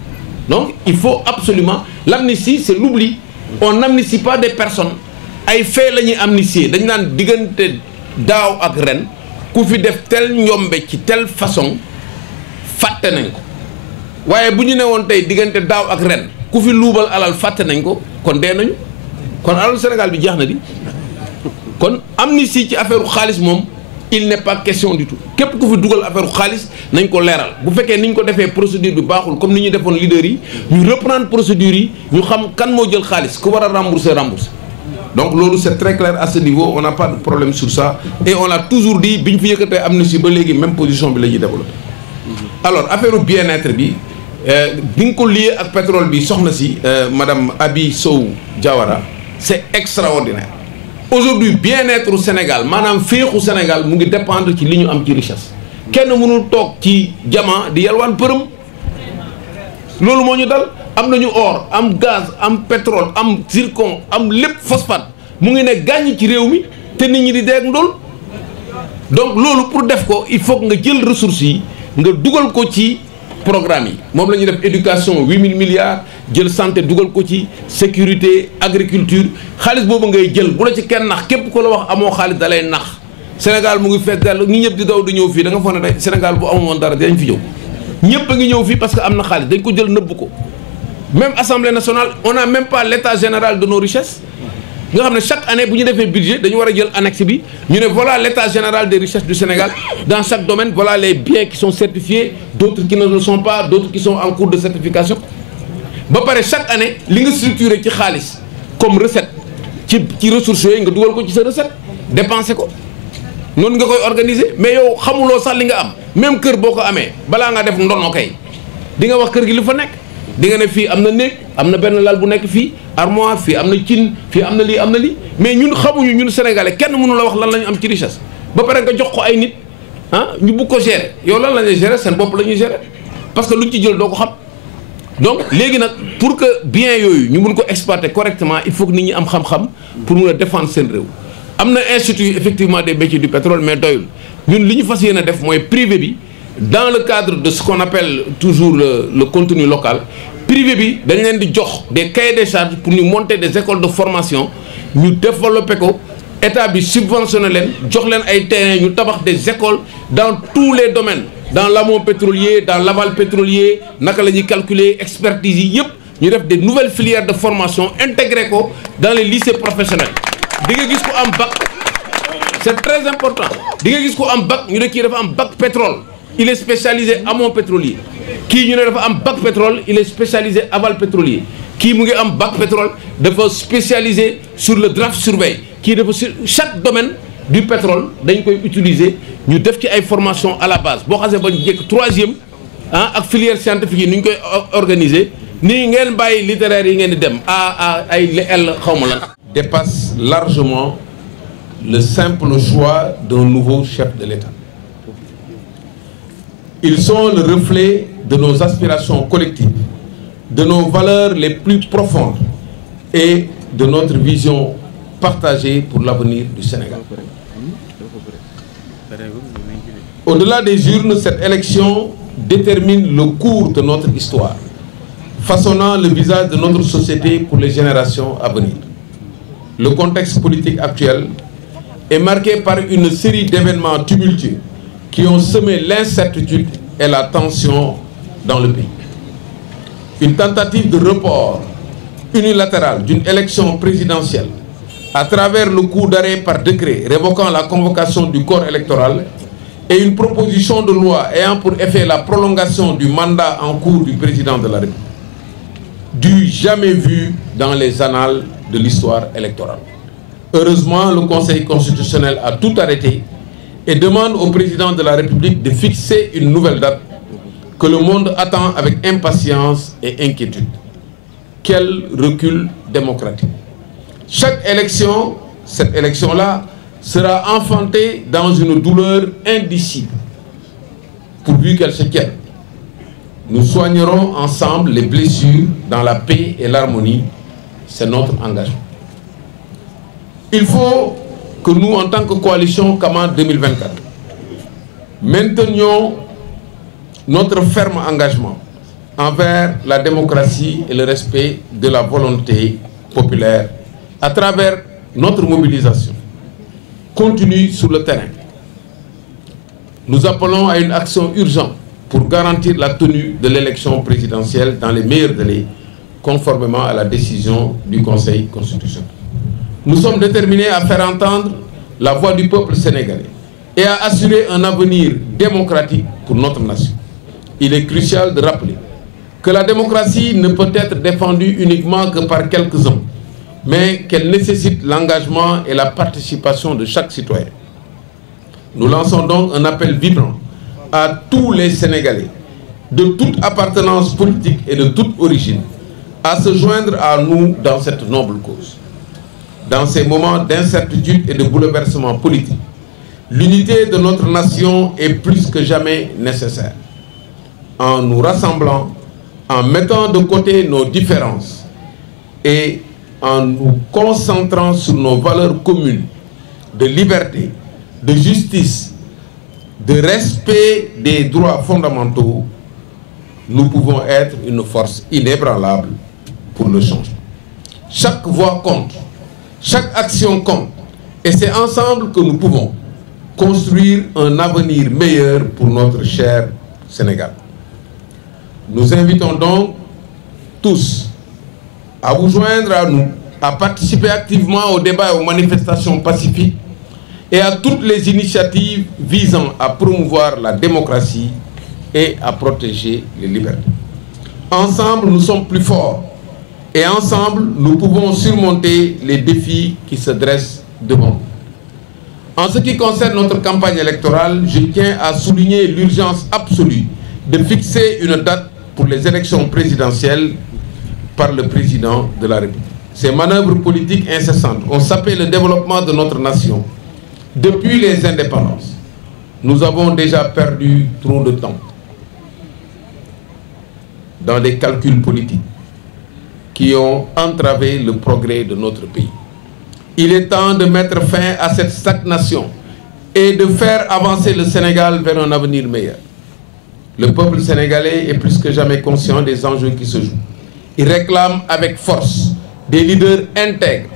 donc il faut absolument l'amnistie c'est l'oubli on n'amnistie pas des personnes ay faits la ñuy amnistier dañ naan diggante daaw ak ren ku fi def tel njombe ci telle façon fàtte nañ ko waaye bu ñu ne woon tey diggante daaw ak ren ku fi luubal alal fàtte nañ ko kon dee nañu kon alal Sénégal bi jeex na di kon amnistie ci affaire xaalis moom il n'est pas question du tout képp ku fi dugal affaire xaalis nañ ko leeral bu fekkee ni ñu ko defee procédure bi baaxul comme ni ñu defoon leader yi ñu reprendre procédure yi ñu xam kan moo jël xaalis ku war a rembourser donc loolu c'est très clair à ce niveau on n'a pas de problème sur ça et on l'a toujours dit bi ñu fi yëkkatee amnistie ba léegi même position bi la ñuy développer alors affaire bien-être bi bi nga ko lié ak pétrole bi soxna si madame Abi Sow Diawara c'est extraordinaire aujourd'hui bien-être au Sénégal maanaam féexu Sénégal mu ngi dépendre ci li ñu am ci richesse kenn mënul toog ci jama di yalwaan përëm loolu moo ñu dal am nañu or am gaz am pétrole am zircon am lépp phosphate mu ngi ne gàññ ci réew mi te nit ñi di dee ak ndóol donc loolu pour def ko il faut que nga jël ressources yi nga dugal ko ci programme yi moom la ñuy def éducation 8000 milliards jël santé dugal ko ci sécurité agriculture xaalis boobu ngay jël bu la ci kenn nax képp ko la wax amoo xaalis da lay nax Sénégal mu ngi fees dell ñi ñëpp di daw di ñëw fii da nga foog ne tey Sénégal bu amoon dara dinañ fi ñëw ñëpp a ngi ñëw fii parce que am na xaalis dañ ko jël nëbb ko même Assemblée nationale on n'a même pas l'état général de nos richesses nga xam ne chaque année bu ñu defee budget dañu war a jël annexe bi ñu ne voilà l'état général des richesses du Sénégal dans chaque domaine voilà les biens qui sont certifiés d'autres qui ne le sont pas d'autres qui sont en cours de certification ba pare chaque année li nga structuré ci xaalis comme recette ci ressources yooyu nga dugal ko ci sa recette dépenser ko noonu nga koy organiser mais yow xamuloo sax li nga am même kër boo ko amee balaa nga def ndono kay di nga wax kër gi li fa nekk di nga ne fii am na néeg am na benn lal bu nekk fii armoire fii am na cin fii am na lii am na lii mais ñun xamuñu ñun sénégalais kenn mënu la wax lan la ñu am ci richesse ba pare nga jox ko ay nit ñu bugg ko gérer yow lan la ñuy gérer seen bopp la ñuy gérer parce que luñ ci jël doo ko xam donc léegi nag pour que bien yooyu ñu mun ko exploiter correctement il faut que nit ñi am xam-xam pour mun a défendre seen réew am na institut effectivement des métiers du pétrole mais doyul ñun li ñu fas yéene def mooy privé bi dans le cadre de ce qu'on appelle toujours le contenu local privé bi dañ leen di jox des cahiers des charges pour ñu monter des écoles de formation ñu développer ko état bi subventionné leen jox leen ay terrain ñu tabax des écoles dans tous les domaines dans l'amont pétrolier dans l'aval pétrolier naka la ñuy calculer expertise yi yëpp ñu def des nouvelles filières de formation intégré ko dans les lycées professionnels di nga gis ko am bac c'est très important di nga gis ko am bac ñu ne kii dafa am bac pétrole il est spécialisé amont pétrolier kii ñu ne dafa am bac pétrole il est spécialisé aval pétrolier kii mu ngi am bac pétrole dafa spécialisé sur le draft surveille kii dafa sur chaque domaine du pétrole dañ koy utiliser ñu def ci ay formation à la base boo xasee ba njëkk troisième ak filière scientifique yi ni ñu koy organiser nii ngeen bàyyi littéraire yi ngeen di dem ay l xaw ma lan dépasse largement le simple choix d'un nouveau chef de l'État. Ils sont le reflet de nos aspirations collectives, de nos valeurs les plus profondes et de notre vision partagée pour l'avenir du Sénégal. Au-delà des urnes, cette élection détermine le cours de notre histoire, façonnant le visage de notre société pour les générations à venir. Le contexte politique actuel est marqué par une série d'événements tumultueux qui ont semé l'incertitude et la tension dans le pays. Une tentative de report unilatéral d'une élection présidentielle à travers le coup d'arrêt par décret révoquant la convocation du corps électoral et une proposition de loi ayant pour effet la prolongation du mandat en cours du président de la République, du jamais vu dans les annales de l'histoire électorale. Heureusement, le Conseil constitutionnel a tout arrêté et demande au président de la République de fixer une nouvelle date que le monde attend avec impatience et inquiétude. Quel recul démocratique! Chaque élection, cette élection-là, sera enfantée dans une douleur indicible, pourvu qu'elle se tienne. Nous soignerons ensemble les blessures dans la paix et l'harmonie. C'est notre engagement. Il faut que nous, en tant que coalition Kama 2024, maintenions notre ferme engagement envers la démocratie et le respect de la volonté populaire à travers notre mobilisation continue sur le terrain. Nous appelons à une action urgente pour garantir la tenue de l'élection présidentielle dans les meilleurs délais, conformément à la décision du Conseil constitutionnel. Nous sommes déterminés à faire entendre la voix du peuple sénégalais et à assurer un avenir démocratique pour notre nation. Il est crucial de rappeler que la démocratie ne peut être défendue uniquement que par quelques-uns, mais qu'elle nécessite l'engagement et la participation de chaque citoyen. Nous lançons donc un appel vibrant à tous les Sénégalais, de toute appartenance politique et de toute origine, à se joindre à nous dans cette noble cause. Dans ces moments d'incertitude et de bouleversement politique, l'unité de notre nation est plus que jamais nécessaire. En nous rassemblant, en mettant de côté nos différences et en nous concentrant sur nos valeurs communes de liberté, de justice, de respect des droits fondamentaux, nous pouvons être une force inébranlable pour le changement. Chaque voix compte, chaque action compte, et c'est ensemble que nous pouvons construire un avenir meilleur pour notre cher Sénégal. Nous invitons donc tous à vous joindre à nous, à participer activement au débat et aux manifestations pacifiques et à toutes les initiatives visant à promouvoir la démocratie et à protéger les libertés. Ensemble, nous sommes plus forts et ensemble, nous pouvons surmonter les défis qui se dressent devant nous. En ce qui concerne notre campagne électorale, je tiens à souligner l'urgence absolue de fixer une date pour les élections présidentielles par le président de la République. Ces manœuvres politiques incessantes ont sapé le développement de notre nation depuis les indépendances. Nous avons déjà perdu trop de temps dans des calculs politiques qui ont entravé le progrès de notre pays. Il est temps de mettre fin à cette stagnation et de faire avancer le Sénégal vers un avenir meilleur. Le peuple sénégalais est plus que jamais conscient des enjeux qui se jouent. Il réclame avec force des leaders intègres,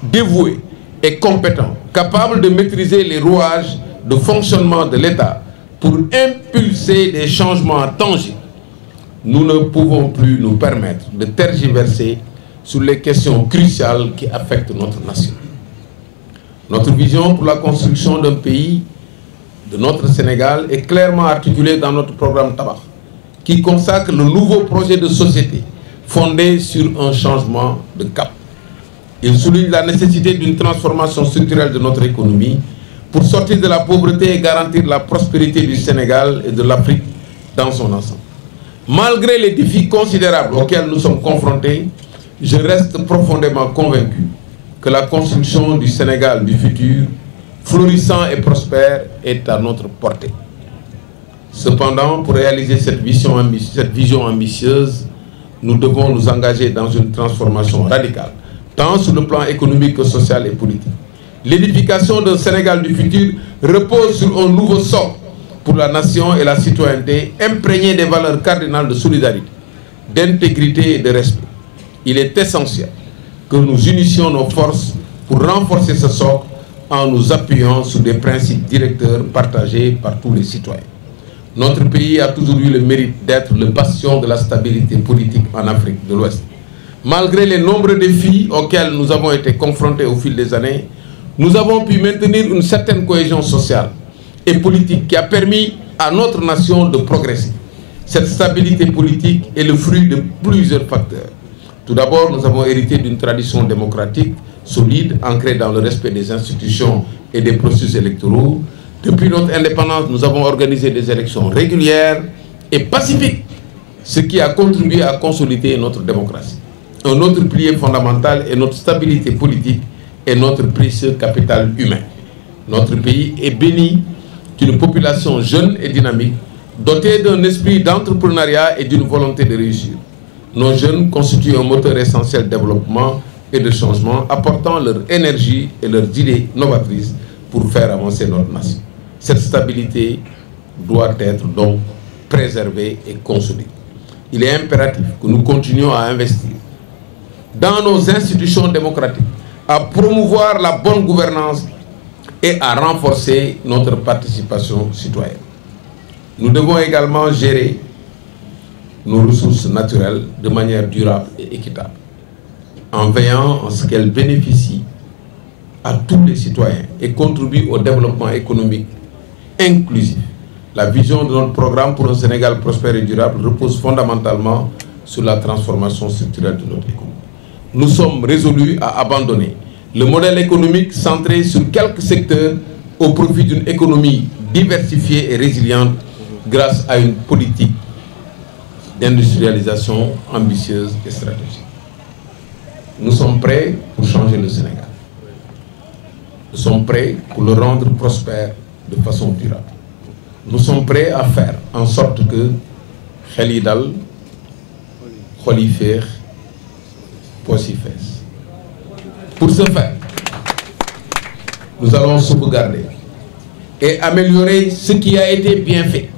dévoués et compétents, capables de maîtriser les rouages de fonctionnement de l'État pour impulser des changements tangibles. Nous ne pouvons plus nous permettre de tergiverser sur les questions cruciales qui affectent notre nation. Notre vision pour la construction d'un pays, de notre Sénégal, est clairement articulée dans notre programme Tabac, qui consacre le nouveau projet de société fondé sur un changement de cap. Il souligne la nécessité d'une transformation structurelle de notre économie pour sortir de la pauvreté et garantir la prospérité du Sénégal et de l'Afrique dans son ensemble. Malgré les défis considérables auxquels nous sommes confrontés, je reste profondément convaincu que la construction du Sénégal du futur, florissant et prospère, est à notre portée. Cependant, pour réaliser cette vision ambitieuse, nous devons nous engager dans une transformation radicale, tant sur le plan économique que social et politique. L'édification d'un Sénégal du futur repose sur un nouveau socle pour la nation et la citoyenneté, imprégné des valeurs cardinales de solidarité, d'intégrité et de respect. Il est essentiel que nous unissions nos forces pour renforcer ce socle en nous appuyant sur des principes directeurs partagés par tous les citoyens. Notre pays a toujours eu le mérite d'être le bastion de la stabilité politique en Afrique de l'Ouest. Malgré les nombreux défis auxquels nous avons été confrontés au fil des années, nous avons pu maintenir une certaine cohésion sociale et politique qui a permis à notre nation de progresser. Cette stabilité politique est le fruit de plusieurs facteurs. Tout d'abord, nous avons hérité d'une tradition démocratique solide, ancrée dans le respect des institutions et des processus électoraux. Depuis notre indépendance, nous avons organisé des élections régulières et pacifiques, ce qui a contribué à consolider notre démocratie. Un autre pilier fondamental est notre stabilité politique et notre précieux capital humain. Notre pays est béni d'une population jeune et dynamique, dotée d'un esprit d'entrepreneuriat et d'une volonté de réussir. Nos jeunes constituent un moteur essentiel de développement et de changement, apportant leur énergie et leurs idées novatrices pour faire avancer notre nation. Cette stabilité doit être donc préservée et consolidée. Il est impératif que nous continuions à investir dans nos institutions démocratiques, à promouvoir la bonne gouvernance et à renforcer notre participation citoyenne. Nous devons également gérer nos ressources naturelles de manière durable et équitable, en veillant à ce qu'elles bénéficient à tous les citoyens et contribuent au développement économique inclusif. La vision de notre programme pour un Sénégal prospère et durable repose fondamentalement sur la transformation structurelle de notre économie. Nous sommes résolus à abandonner le modèle économique centré sur quelques secteurs au profit d'une économie diversifiée et résiliente grâce à une politique d'industrialisation ambitieuse et stratégique. Nous sommes prêts pour changer le Sénégal. Nous sommes prêts pour le rendre prospère de façon durable. Nous sommes prêts à faire en sorte que xel yi dal, xol yi féex, poche yi fees. Pour ce faire, nous allons sauvegarder et améliorer ce qui a été bien fait.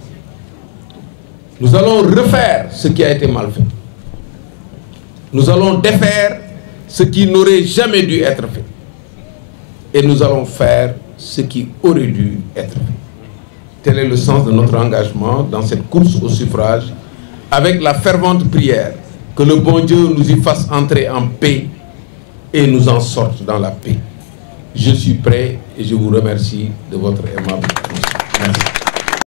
Nous allons refaire ce qui a été mal fait. Nous allons défaire ce qui n'aurait jamais dû être fait. Et nous allons faire ce qui aurait dû être fait. Tel est le sens de notre engagement dans cette course au suffrage, avec la fervente prière que le bon Dieu nous y fasse entrer en paix et nous en sorte dans la paix. Je suis prêt et je vous remercie de votre aimable attention. Merci.